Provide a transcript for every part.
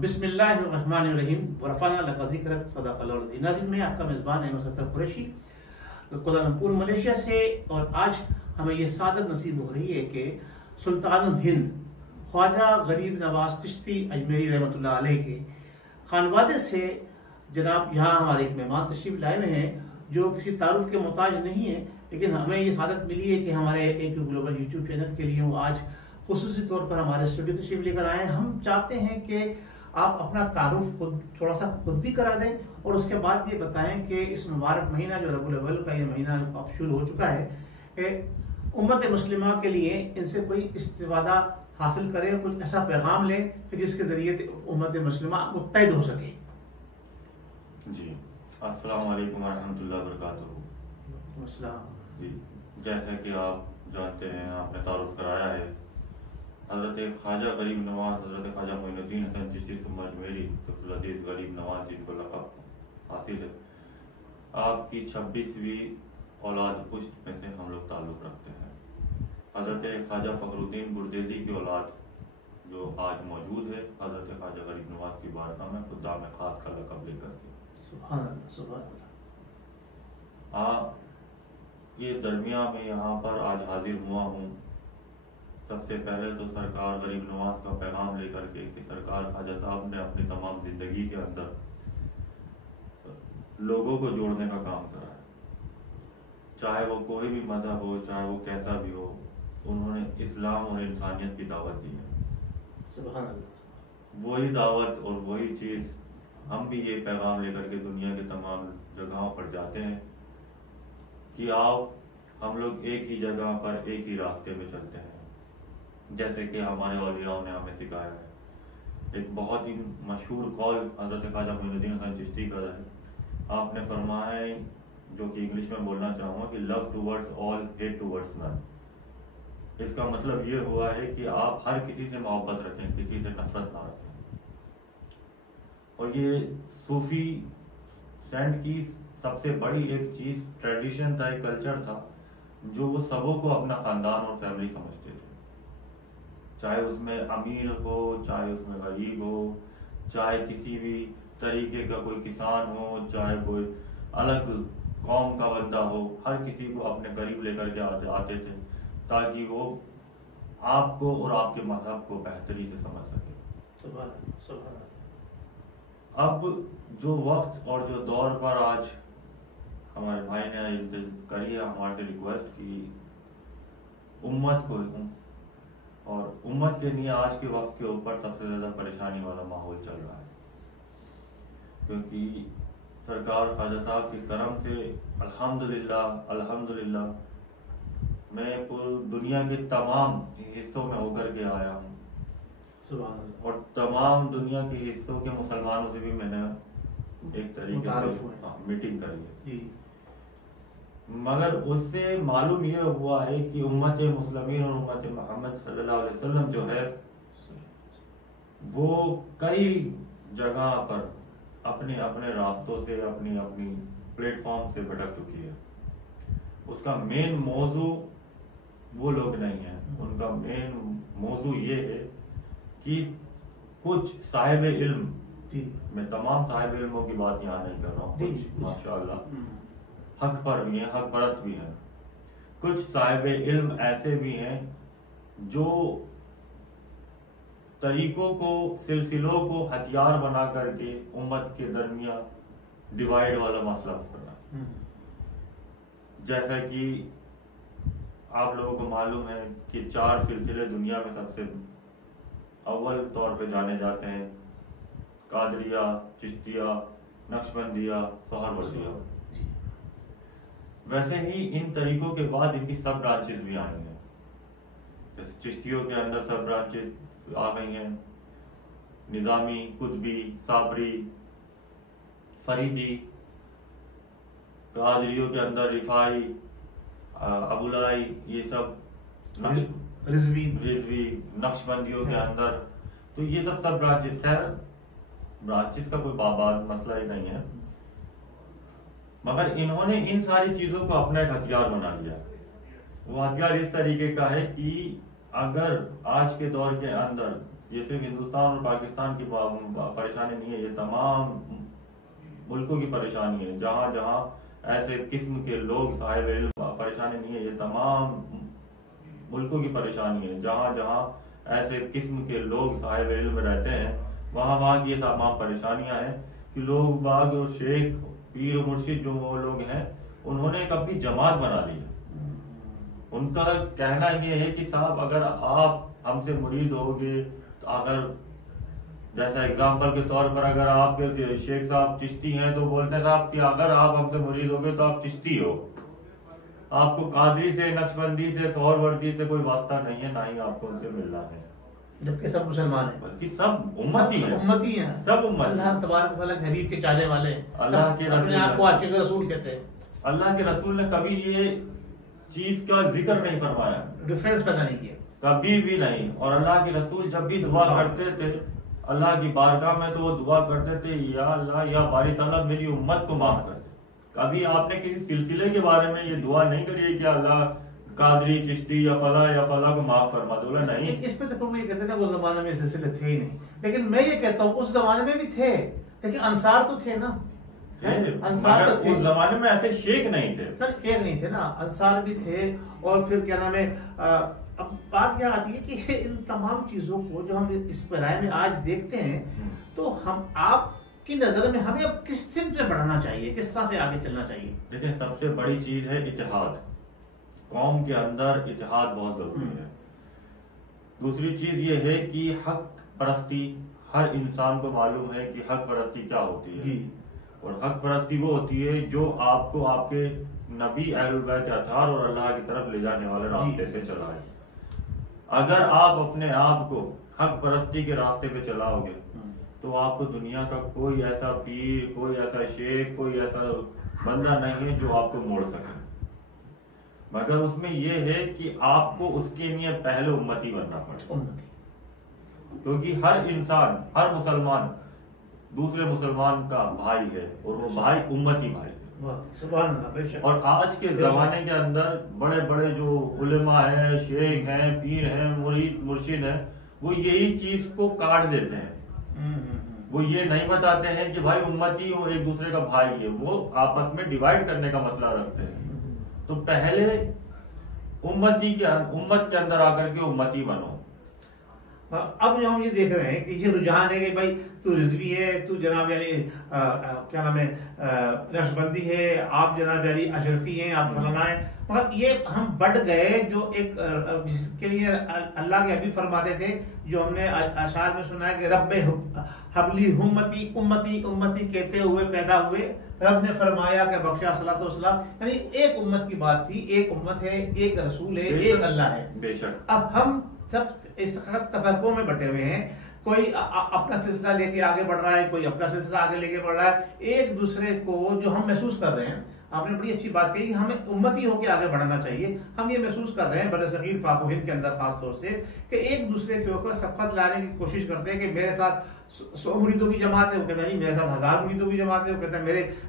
बिस्मिल्लाहिर्रहमानिर्रहीम वरफ़अना लका ज़िक्रक सदक़ल्लाहुल अज़ीम। नाज़रीन, मैं आपका मेज़बान अहमद सत्तर कुरैशी कुआलालंपुर मलेशिया से, और आज हमें ये सादत नसीब हो रही है कि सुल्तानुल हिंद ख्वाजा गरीब नवाज चिश्ती अजमेरी रहमतुल्लाह अलैह के खानवादे से जनाब यहाँ हमारे एक मेहमान तशरीफ लाए हुए हैं जो किसी तारुफ के मोहताज नहीं है, लेकिन हमें ये सादत मिली है कि हमारे एक ग्लोबल यूट्यूब चैनल के लिए वो आज खुसूसी तौर पर हमारे स्टूडियो तशरीफ लेकर आए हैं। हम चाहते हैं कि आप अपना तारुफ खुद थोड़ा सा खुद भी करा दें और उसके बाद ये बताएं कि इस मुबारक महीना जो रबीउल अव्वल का ये महीना अब शुरू हो चुका है कि उम्मत मुस्लिमा के लिए इनसे कोई इस्तिफादा हासिल करें, कुछ ऐसा पैगाम लें कि जिसके जरिए उम्मत मुस्लिमा मुत्तहिद हो सके। जी, अस्सलाम वालेकुम रहमतुल्लाहि व बरकातुहू। जी, जैसा कि आप जानते हैं, आपने तारुफ कराया है, हज़रत ख्वाजा गरीब नवाज हज़रत ख्वाजा मोइनुद्दीन हसन चिश्ती सुम्मा अजमेरी तफसील गरीब नवाज जिनको लक़ब हासिल है, आपकी 26वीं औलाद पुश्त में से हम लोग ताल्लुक़ रखते हैं। हज़रत ख्वाजा फ़खरुद्दीन बुरदेली की औलाद जो आज मौजूद है, हज़रत ख्वाजा गरीब नवाज की बारगाह में खुदा में ख़ास का लक़ब लेकर के ये दरमिया में यहाँ पर आज हाजिर हुआ हूँ। सबसे पहले तो सरकार गरीब नवाज का पैगाम लेकर के कि सरकार ख्वाजा साहब ने अपनी तमाम जिंदगी के अंदर लोगों को जोड़ने का काम करा है, चाहे वो कोई भी मजहब हो, चाहे वो कैसा भी हो, उन्होंने इस्लाम और इंसानियत की दावत दी है। सुभान अल्लाह। वही दावत और वही चीज़ हम भी ये पैगाम लेकर के दुनिया के तमाम जगहों पर जाते हैं कि आओ हम लोग एक ही जगह पर एक ही रास्ते पे चलते हैं, जैसे कि हमारे औलियाओं ने हमें सिखाया है। एक बहुत ही मशहूर कौल हज़रत ख्वाजा मोइनुद्दीन हसन चिश्ती का है, आपने फरमाया है, जो कि इंग्लिश में बोलना चाहूँगा कि love towards all, hate towards none. इसका मतलब ये हुआ है कि आप हर किसी से मोहब्बत रखें, किसी से नफरत ना रखें। और ये सूफी सेंट की सबसे बड़ी एक चीज़ ट्रेडिशन था, एक कल्चर था, जो वो सबों को अपना ख़ानदान और फैमिली समझते थे, चाहे उसमें अमीर हो, चाहे उसमें गरीब हो, चाहे किसी भी तरीके का कोई किसान हो, चाहे कोई अलग कौम का बंदा हो, हर किसी को अपने करीब लेकर के आते थे ताकि वो आपको और आपके मजहब को बेहतरी से समझ सके। अब जो वक्त और जो दौर पर आज हमारे भाई ने करी है, हमारे से रिक्वेस्ट की उम्मत को, और उम्मत के लिए आज के वक्त के ऊपर सबसे ज़्यादा परेशानी वाला माहौल चल रहा है, क्योंकि सरकार ख्वाजा साहब के करम से अल्हम्दुलिल्लाह अल्हम्दुलिल्लाह मैं पूरी दुनिया के तमाम हिस्सों में होकर के आया हूँ, और तमाम दुनिया के हिस्सों के मुसलमानों से भी मैंने एक तरीके से मीटिंग करी है, मगर उससे मालूम ये हुआ है कि उम्मत मुस्लिमीन और उम्मत मोहम्मद सल्लल्लाहु अलैहि वसल्लम जो है वो कई जगह पर अपने अपने रास्तों से, अपनी अपनी प्लेटफॉर्म से भटक चुकी है। उसका मेन मौजू वो लोग नहीं है, उनका मेन मौजू ये है कि कुछ साहिब इल्म, मैं तमाम साहिब इल्मों की बात यहाँ नहीं कर रहा हूँ, कुछ माशाअल्लाह हक पर भी हैं, हक परस्त भी हैं, कुछ साहिब इल्म ऐसे भी हैं जो तरीकों को, सिलसिलों को हथियार बना करके उम्मत के दरमियान डिवाइड वाला मसला करना। जैसा कि आप लोगों को मालूम है कि 4 सिलसिले दुनिया में सबसे अव्वल तौर पे जाने जाते हैं, कादरिया, चिश्तिया, नक्शबंदिया, सोहरवर्दिया। वैसे ही इन तरीकों के बाद इनकी सब ब्रांचेस भी आई हैं, जैसे चिश्तियों के अंदर सब ब्रांचेस आ गई हैं, निज़ामी, कुतबी, साबरी, फरीदी, कादरियों के अंदर रिफाई, अबुलाई, ये सब रिजवी, नक्शबंदियों के अंदर, तो ये सब ब्रांचेस है। ब्रांचेस का कोई बाबाद मसला ही नहीं है, मगर इन्होंने इन सारी चीजों को अपना एक हथियार बना लिया। वो हथियार इस तरीके का है कि अगर आज के दौर के अंदर ये सिर्फ हिंदुस्तान और पाकिस्तान की परेशानी नहीं है, ये तमाम मुल्कों की परेशानी है। जहाँ जहाँ ऐसे किस्म के लोग साहिब इल्म, परेशानी नहीं है, ये तमाम मुल्कों की परेशानी है। जहाँ जहाँ ऐसे किस्म के लोग साहिब इल्म में रहते हैं, वहाँ वहाँ की ये तमाम परेशानियां हैं कि लोग बाग और शेख पीर और मुर्शिद जो वो लोग हैं, उन्होंने एक अपनी जमात बना ली। उनका कहना ये है कि साहब अगर आप हमसे मुरीद होगे, तो अगर जैसा एग्जाम्पल के तौर पर अगर आपके शेख साहब चिश्ती हैं तो बोलते हैं साहब कि अगर आप हमसे मुरीद होगे तो आप चिश्ती हो, आपको कादरी से, नक्शबंदी से, सोहरवर्दी से कोई वास्ता नहीं है, ना ही आपको उनसे मिलना है। जबकि सब मुसलमान हैं, बल्कि सब उम्मती हैं, उम्मती हैं, सब उम्मत। अल्लाह तबारक व तआला हबीब के चाहने वाले, अल्लाह के अपने आप को आशिक रसूल कहते हैं। अल्लाह के रसूल ने कभी ये चीज का जिक्र नहीं फरमाया, डिफरेंस पैदा नहीं किया, कभी भी नहीं। और अल्लाह के रसूल जब भी दुआ करते थे अल्लाह की बारगाह में, तो वो दुआ करते थे, या अल्लाह या बारी ताला मेरी उम्मत को माफ कर दे। कभी आपने किसी सिलसिले के बारे में ये दुआ नहीं करी है कि अल्लाह कादरी, चिश्ती या फला को माफ फरमा दो, नहीं। इस पे तो ये कहते हैं उस जमाने में सिलसिले थे ही नहीं, लेकिन मैं ये कहता हूँ उस जमाने में भी थे, लेकिन अंसार तो थे ना, अंसार तो थे। उस जमाने में ऐसे शेख नहीं थे, शेख नहीं थे ना, अंसार भी थे। और फिर क्या नाम है, अब बात क्या आती है कि इन तमाम चीजों को जो हम इस पैराए में आज देखते हैं, तो हम आपकी नजर में हमें अब किस सिमत में बढ़ना चाहिए, किस तरह से आगे चलना चाहिए? देखिए, सबसे बड़ी चीज है इत्तेहाद। कौम के अंदर इत्तेहाद बहुत जरूरी है। दूसरी चीज ये है कि हक परस्ती, हर इंसान को मालूम है कि हक परस्ती क्या होती है। और हक परस्ती वो होती है जो आपको आपके नबी अहलुल बैत अतार और अल्लाह की तरफ ले जाने वाले रास्ते से चलाए। अगर आप अपने आप को हक परस्ती के रास्ते पे चलाओगे, तो आपको दुनिया का कोई ऐसा पीर, कोई ऐसा शेख, कोई ऐसा बंदा नहीं है जो आपको मोड़ सके। मगर उसमें यह है कि आपको उसके लिए पहले उम्मती बनना पड़ेगा, क्योंकि हर इंसान, हर मुसलमान दूसरे मुसलमान का भाई है, और वो भाई उम्मती भाई है। और आज के जमाने के अंदर बड़े बड़े जो उलेमा है, शेख हैं, पीर हैं, मुरीद मुर्शिद हैं, वो यही चीज को काट देते हैं। वो ये नहीं बताते हैं कि भाई उम्मती और एक दूसरे का भाई है, वो आपस में डिवाइड करने का मसला रखते हैं। तो पहले उम्मत के अंदर आकर के उम्मती बनो। अब जो हम ये देख रहे हैं कि ये रुझान है कि भाई तू रिजवी है, तू जनाब यानी क्या नाम है नक्शबंदी है, आप जनाब यानी अशरफी हैं, आप फलाना है। मगर ये हम बढ़ गए जो एक जिसके लिए अल्लाह के हबीब फरमाते थे, जो हमने अशार में सुना है कि रब्बे हबली उम्मती उम्मती उम्मती कहते हुए पैदा हुए। रब ने फरमाया कि बख्शा सलातो वसलाम, यानी एक उम्मत की बात थी, एक उम्मत है, एक रसूल है, एक अल्लाह है। बेशक अब हम सब इस तफरकों में बटे हुए हैं, कोई अपना सिलसिला लेके आगे बढ़ रहा है, कोई अपना सिलसिला आगे लेके बढ़ रहा है। एक दूसरे को जो हम महसूस कर रहे हैं, आपने बड़ी अच्छी बात कही कि हमें उम्मती होकर आगे बढ़ना चाहिए। हम ये महसूस कर रहे हैं बरसगीर पाक व हिंद के अंदर खास तौर से कि एक दूसरे के ऊपर सबकत लाने की कोशिश करते हैं कि मेरे साथ 100 मुरीदों की जमात है, वो कहता है मेरे साथ 1000 मुरीदों की जमात है, वो कहता है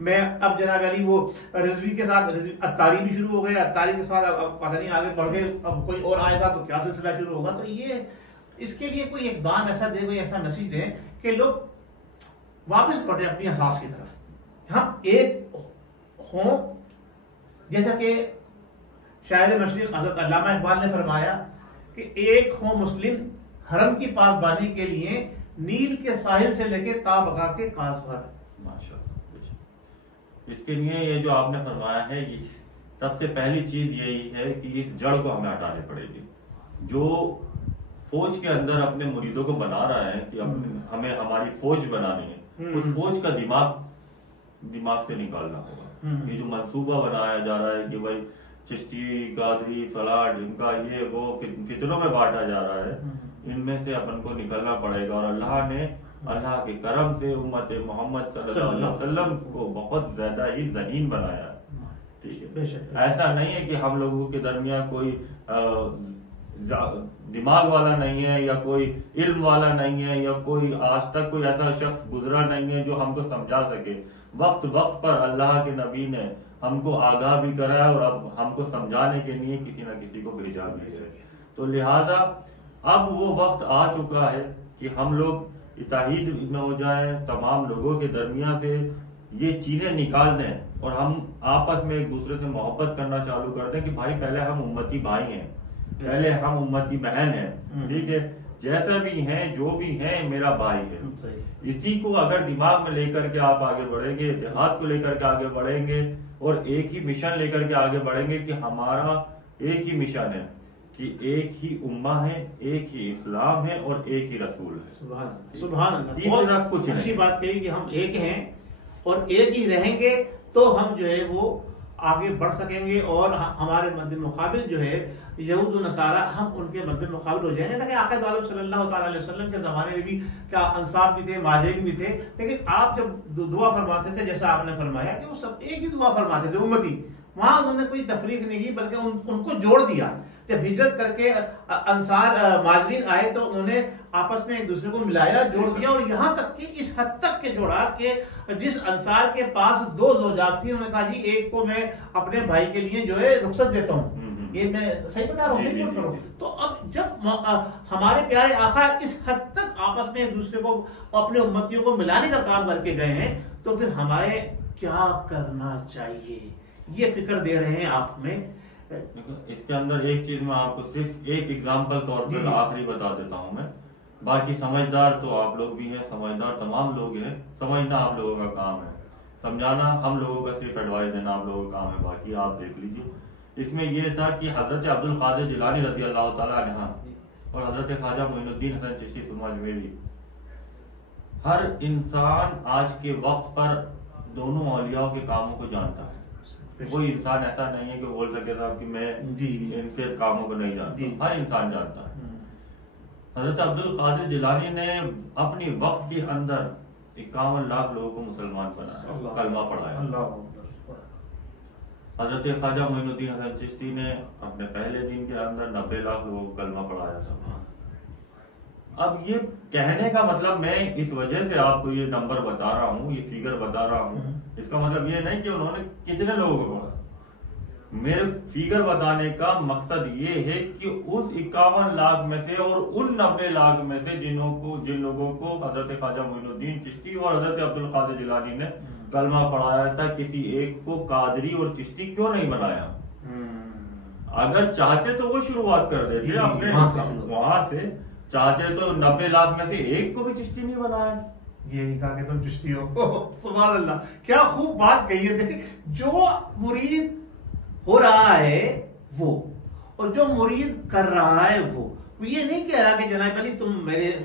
मैं अब जनाब अली वो रिजवी के साथ अत्तारी भी शुरू हो गए, अत्तारी के साथ अब पता नहीं आगे बढ़ गए, अब कोई और आएगा तो क्या सिलसिला शुरू होगा। तो ये इसके लिए कोई इकदाम ऐसा दे, कोई ऐसा मैसेज दें कि लोग वापस लौटे अपनी एहसास की तरफ, हम एक हों। जैसा कि शायर मशरिक हज़रत अल्लामा इकबाल ने फरमाया कि एक हो मुस्लिम हरम की पासबानी के लिए नील के साहिल से लेके ताबगा के कासवर। माशाअल्लाह। इसके लिए ये जो आपने फरमाया है, ये सबसे पहली चीज यही है कि इस जड़ को हमें हटानी पड़ेगी। जो फौज के अंदर अपने मुरीदों को बना रहा है कि हमें हमारी फौज बनानी है, उस फौज का दिमाग से निकालना होगा। ये जो मंसूबा बनाया जा रहा है कि भाई चिश्ती, कादरी, फला, ढिमका, ये वो फितरों में बांटा जा रहा है, इनमें से अपन को निकलना पड़ेगा। और अल्लाह ने अल्लाह के करम से उम्मत मोहम्मद सल्लल्लाहु अलैहि वसल्लम को बहुत ज्यादा ही ज़हीन बनाया। ठीक है, ऐसा नहीं है कि हम लोगों के दरमियान कोई दिमाग वाला नहीं है, या कोई इल्म वाला नहीं है, या कोई आज तक कोई ऐसा शख्स गुजरा नहीं है जो हमको समझा सके। वक्त वक्त पर अल्लाह के नबी ने हमको आगाह भी कराया और अब हमको समझाने के लिए किसी न किसी को भेजा भी है। तो लिहाजा अब वो वक्त आ चुका है कि हम लोग इत्तेहाद में हो जाए, तमाम लोगों के दरमियान से ये चीजें निकाल दें और हम आपस में एक दूसरे से मोहब्बत करना चालू कर दें कि भाई पहले हम उम्मती भाई हैं, पहले हम उम्मती बहन हैं, ठीक है, जैसा भी हैं जो भी हैं मेरा भाई है। इसी को अगर दिमाग में लेकर के आप आगे बढ़ेंगे, इत्तेहाद को लेकर के आगे बढ़ेंगे और एक ही मिशन लेकर के आगे बढ़ेंगे कि हमारा एक ही मिशन है कि एक ही उम्मा है, एक ही इस्लाम है और एक ही रसूल है। सुभान अल्लाह, कुछ अच्छी बात कही कि हम एक हैं और एक ही रहेंगे तो हम जो है वो आगे बढ़ सकेंगे और हमारे मद्दे मुकाबिल जो है यहूद नसारा हम उनके मद्दे मुकाबिल हो जाएंगे। ताकि आका दो आलम सल्लल्लाहु अलैहि वसल्लम के जमाने में भी क्या अंसार भी थे, महाजिरीन भी थे, लेकिन आप जब दुआ फरमाते थे जैसा आपने फरमाया कि वो सब एक ही दुआ फरमाते थे उम्मती, वहां उन्होंने कोई तफरीक नहीं की बल्कि उनको जोड़ दिया। जब हिजरत करके अंसार महाजिरीन आए तो उन्होंने आपस में एक दूसरे को मिलाया, जोड़ दिया और यहाँ तक कि इस हद तक के जोड़ा कि जिस अंसार के पास 2 ज़ौजात थी उन्होंने कहा जी एक को मैं अपने भाई के लिए जो है रुखसत देता हूँ। ये मैं सही बता रहा हूँ। तो अब जब हमारे प्यारे आका इस हद तक आपस में एक दूसरे को अपने उम्मतियों को मिलाने का काम करके गए हैं तो फिर हमारे क्या करना चाहिए, ये फिक्र दे रहे हैं आप में। इसके अंदर एक चीज मैं आपको सिर्फ एक एग्जांपल तौर पर आखिरी बता देता हूं मैं, बाकी समझदार तो आप लोग भी हैं, समझदार तमाम लोग हैं, समझना आप लोगों का काम है, समझाना हम लोगों का सिर्फ एडवाइस देना आप लोगों का काम है, बाकी आप देख लीजिए। इसमें यह था कि हजरत अब्दुल कादिर जिलानी रज़ी अल्लाह ताला अन्हु और हजरत ख्वाजा मोइनुद्दीन हसन चिश्ती सुरमाजमेरी, हर इंसान आज के वक्त पर दोनों औलियाओं के कामों को जानता है। कोई इंसान ऐसा नहीं है कि बोल सके था कि मैं इनके कामों को नहीं जानता, हर इंसान जानता है। हजरत अब्दुल कादिर जिलानी ने अपनी वक्त के अंदर 51 लाख लोगों को मुसलमान बनाया, कलमा पढ़ाया। हजरत ख्वाजा मोइनुद्दीन हसन चिश्ती ने अपने पहले दिन के अंदर 90 लाख लोगों को कलमा पढ़ाया था। अब ये कहने का मतलब मैं इस वजह से आपको ये नंबर बता रहा हूँ, ये फिगर बता रहा हूँ, इसका मतलब ये नहीं कि उन्होंने कितने लोगों को पढ़ा। मेरे फिगर बताने का मकसद ये है कि उस 51 लाख में से और उन 90 लाख में से जिन लोगों को हजरत ख्वाजा मोइनुद्दीन चिश्ती और हजरत अब्दुल कादिर जिलानी ने कलमा पढ़ाया था, किसी एक को कादरी और चिश्ती क्यों नहीं बनाया? अगर चाहते तो वो शुरुआत कर देते अपने वहां से, चाहते तो 90 लाख में से एक को भी चिश्ती नहीं बनाया। ये नहीं कहा कि तुम चिश्ती हो। सुभान अल्लाह, क्या खूब बात कही है। देखिए जो मुरीद हो रहा है वो और जो मुरीद कर रहा है वो ये नहीं कह रहा कि जनाब अली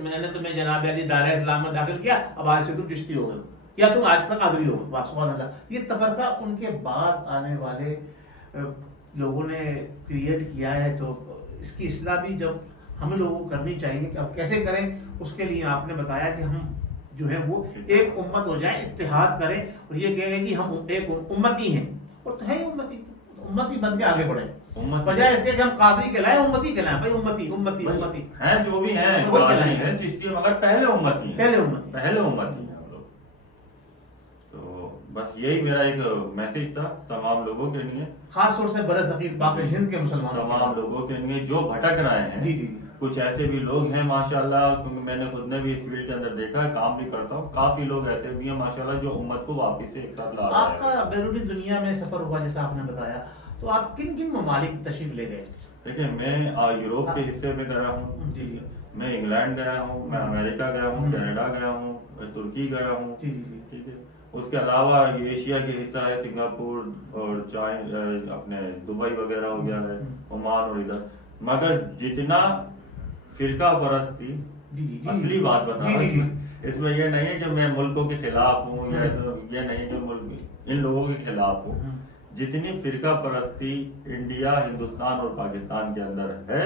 मैंने तुम्हें जनाब अली दायरा इस्लाम में दाखिल किया, अब आज से तुम चिश्ती हो गए या तुम आज का कादरी हो गए। सुभान अल्लाह, ये तफरका उनके बाद आने वाले लोगों ने क्रिएट किया है। तो इसकी इस्लाह भी जब हमें लोगों को करनी चाहिए कि अब कैसे करें, उसके लिए आपने बताया कि हम जो है वो एक उम्मत हो जाए, इत्तेहाद करें और ये कहें कि हम एक उम्मती हैं और तो है उम्मती बन के आगे बढ़े, बजाय इसके कि हम कादरी कहलाए उम्मती कहलाए। भाई उम्मती उम्मती उम्मती है जो भी है, तो वही है चिश्ती मगर पहले उम्मती पहले है हम लोग। तो बस यही मेरा एक मैसेज था तमाम लोगों के लिए, खास तौर से बरसगीर बाकी हिंद के मुसलमान तमाम लोगों के लिए जो भटक रहे हैं। जी जी, कुछ ऐसे भी लोग हैं माशाल्लाह, क्योंकि मैंने खुद ने भी इस फील्ड के अंदर देखा है, काम भी करता हूँ, काफी लोग ऐसे भी हैं माशाल्लाह जो उम्मत को वापस से एक साथ ला रहे हैं। आपका बैरूनी दुनिया में सफर हुआ जैसा आपने बताया, तो आप किन किन ममालिक तशरीफ ले गए? देखिए मैं यूरोप के हिस्से में गया हूँ, जी जी, मैं इंग्लैंड गया हूँ, मैं अमेरिका गया हूँ, कनाडा गया हूँ, तुर्की गया हूँ, जी जी, ठीक है। उसके अलावा ये एशिया के हिस्सा है, सिंगापुर और चाइना, अपने दुबई वगैरह हो गया है, ओमान और इधर। मगर जितना फिरका परस्ती, असली बात बता रहा हूँ, इसमें यह नहीं है कि मैं मुल्कों के खिलाफ हूँ या ये नहीं कि मुल्क इन लोगों के खिलाफ हूँ। जितनी फिरका परस्ती इंडिया, हिंदुस्तान और पाकिस्तान के अंदर है,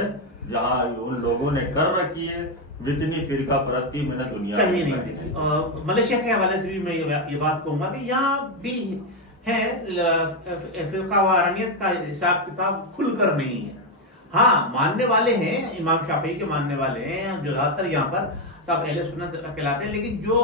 जहाँ उन लोगों ने कर रखी है, जितनी फिरका परस्ती मैंने दुनिया कहीं नहीं देखी। मलेशिया के हवाले से भी मैं ये बात कहूंगा कि यहाँ भी है फिरका वारानियत का हिसाब किताब खुलकर नहीं है। हाँ, मानने वाले हैं, इमाम शाफी के मानने वाले हैं जो ज्यादातर यहाँ पर सब अहले सुन्नत कहलाते हैं, लेकिन जो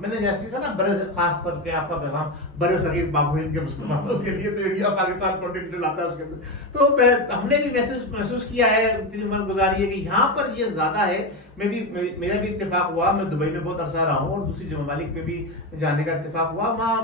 मैंने जैसे कहा ना, बड़े खास करके आपका पैगाम बड़े सगीर बागोहिंद के मुसलमानों के लिए, तो इंडिया पाकिस्तान कॉन्टिनेंट आता है उसके अंदर, तो हमने भी महसूस किया है, इतनी उम्र गुजारी है कि यहाँ पर ये ज्यादा है में भी मेरा भी इत्तेफाक हुआ। मैं दुबई में बहुत अरसा रहा हूँ और दूसरी जो ममालिक में भी जाने का इत्तेफाक हुआ। वहाँ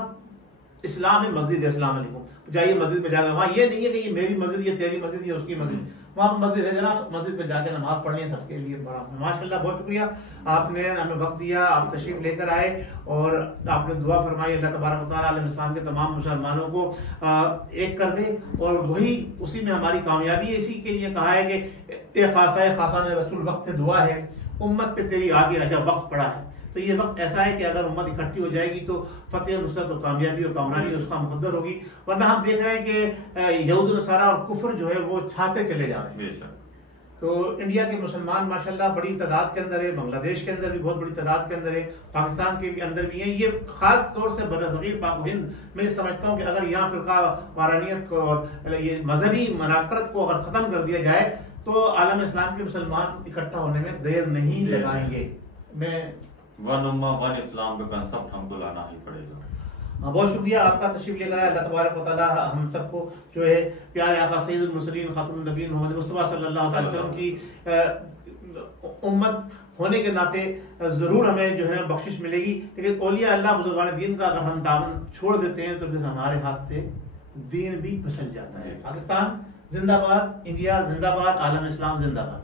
इस्लाम में मस्जिद है, अस्सलाम वालेकुम, जाइए मस्जिद में जाकर, वहाँ ये नहीं है कि ये मेरी मस्जिद, ये तेरी मस्जिद, ये उसकी मस्जिद, वहाँ मस्जिद है जनाब, मस्जिद में जाकर नमाज पढ़नी है सबके लिए बड़ा। माशाल्लाह बहुत शुक्रिया, आपने हमें वक्त दिया, आप तशरीफ लेकर आए और आपने दुआ फरमाई, अल्लाह तबारक व तआला आलम इस्लाम के तमाम मुसलमानों को एक कर दे। और वही उसी में हमारी कामयाबी है। इसी के लिए कहा है कि ए खासा ने रसूल, वक्त दुआ है, उम्मत पे तेरी आगे अजब वक्त पड़ा है। तो ये वक्त ऐसा है कि अगर उम्मत इकट्ठी हो जाएगी तो फतेह, नुसरत और कामयाबी और कामरानी उसका मुकद्दर होगी। वरना हम देख रहे हैं कि यहूद नसारा और कुफ्र जो है वो छाते चले जा रहे हैं। तो इंडिया के मुसलमान माशाल्लाह बड़ी तादाद के अंदर है, बांग्लादेश के अंदर भी बहुत बड़ी तादाद के अंदर है, पाकिस्तान के अंदर भी है। ये खास तौर से बरसगीर पाक हिंद में समझता हूँ कि अगर यहाँ फिरका वारानियत को और ये मजहबी मुनाफरत को अगर खत्म कर दिया जाए तो आलम इस्लाम के मुसलमान इकट्ठा होने में देर नहीं लगाएंगे। मैं वन उम्मा वन इस्लाम का कंसेप्ट हमको लाना ही पड़ेगा। बहुत शुक्रिया आपका तशरीफ लेकर आया। अल्लाह तबारक व तआला हम सबको जो है प्यारे आका सैयदुल मुरसलीन खातमुन नबीय्यीन मोहम्मद मुस्तफा सल्लल्लाहु अलैहि वसल्लम की उम्मत होने के नाते जरूर हमें जो है बख्शिश मिलेगी। लेकिन औलिया अल्लाह बुजुर्गान दीन का अगर हम दामन छोड़ देते हैं तो फिर हमारे हाथ से दीन भी फिसल जाता है। पाकिस्तान जिंदाबाद, इंडिया जिंदाबाद, आलम इस्लाम जिंदाबाद।